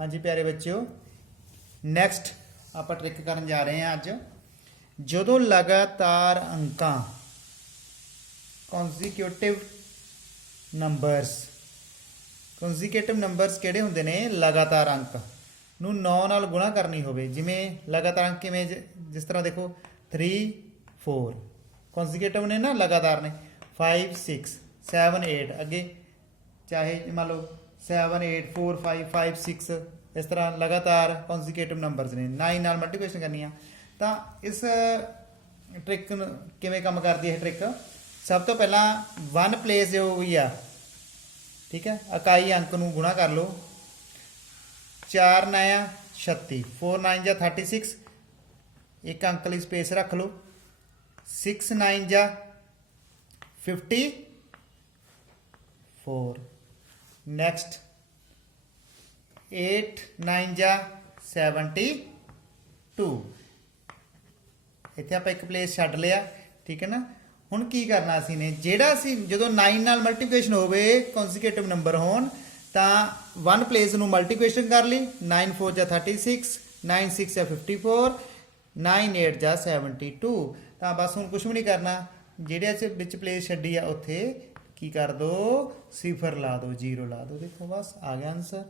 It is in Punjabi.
ਹਾਂਜੀ ਪਿਆਰੇ ਬੱਚਿਓ ਨੈਕਸਟ ਆਪਾਂ ਟ੍ਰਿਕ ਕਰਨ ਜਾ ਰਹੇ ਹਾਂ ਅੱਜ। ਜਦੋਂ ਲਗਾਤਾਰ ਅੰਕਾਂ ਕਨਜ਼ੀਕਿਊਟਿਵ ਨੰਬਰਸ ਕਨਜ਼ੀਕਿਊਟਿਵ ਨੰਬਰਸ ਕਿਹੜੇ ਹੁੰਦੇ ਨੇ? ਲਗਾਤਾਰ ਅੰਕ ਨੂੰ 9 ਨਾਲ ਗੁਣਾ ਕਰਨੀ ਹੋਵੇ। ਜਿਵੇਂ ਲਗਾਤਾਰ ਅੰਕ ਕਿਵੇਂ ਜਿਸ ਤਰ੍ਹਾਂ ਦੇਖੋ 3 4 ਕਨਜ਼ੀਕਿਊਟਿਵ ਨੇ ਨਾ ਲਗਾਤਾਰ ਨੇ। 5 6 7 8 ਅੱਗੇ ਚਾਹੇ ਮੰਨ ਲਓ 7 8 4 5 5 6 ਇਸ ਤਰ੍ਹਾਂ ਲਗਾਤਾਰ ਕਨਜ਼ੀਕਿਊਟਿਵ ਨੰਬਰਸ ਨੇ 9 ਨਾਲ ਮਲਟੀਪਲੀਕੇਸ਼ਨ ਕਰਨੀ ਆ ਤਾਂ ਇਸ ਟ੍ਰਿਕ ਕਿਵੇਂ ਕੰਮ ਕਰਦੀ ਹੈ ਟ੍ਰਿਕ ਸਭ ਤੋਂ ਪਹਿਲਾਂ 1 ਪਲੇਸ ਜੋ ਹੋਈ ਆ ਠੀਕ ਹੈ ਇਕਾਈ ਅੰਕ ਨੂੰ ਗੁਣਾ ਕਰ ਲਓ 4 9 36 4 9 ਜਾਂ 36 ਇੱਕ ਅੰਕ ਲਈ ਸਪੇਸ ਰੱਖ ਲਓ 6 9 ਜਾਂ 50 4 ਨੈਕਸਟ 8 9 ਜਾਂ 72 ਇੱਥੇ ਆਪਾਂ ਇੱਕ ਪਲੇਸ ਛੱਡ ਲਿਆ, ਠੀਕ ਹੈ ਨਾ? ਹੁਣ ਕੀ ਕਰਨਾ ਅਸੀਂ ਨੇ? ਜਿਹੜਾ ਅਸੀਂ ਜਦੋਂ 9 ਨਾਲ ਮਲਟੀਪਲੀਕੇਸ਼ਨ ਹੋਵੇ ਕਨਸੀਕਿਊਟਿਵ ਨੰਬਰ ਹੋਣ, ਤਾਂ 1 ਪਲੇਸ ਨੂੰ ਮਲਟੀਪਲੀਕੇਸ਼ਨ ਕਰ ਲਈ। 9 4 ਜਾਂ 36 9 6 ਜਾਂ 54 9 8 ਜਾਂ 72 ਤਾਂ ਬਸ ਹੁਣ ਕੁਝ ਵੀ ਨਹੀਂ ਕਰਨਾ। ਜਿਹੜੇ ਅਸੀਂ ਵਿੱਚ ਪਲੇਸ ਛੱਡੀ ਆ, ਉੱਥੇ ਕੀ ਕਰ ਦੋ? ਸਿਫਰ ਲਾ ਦੋ ਜ਼ੀਰੋ ਲਾ ਦੋ। ਦੇਖੋ ਬਸ ਆ ਗਿਆ ਆਨਸਰ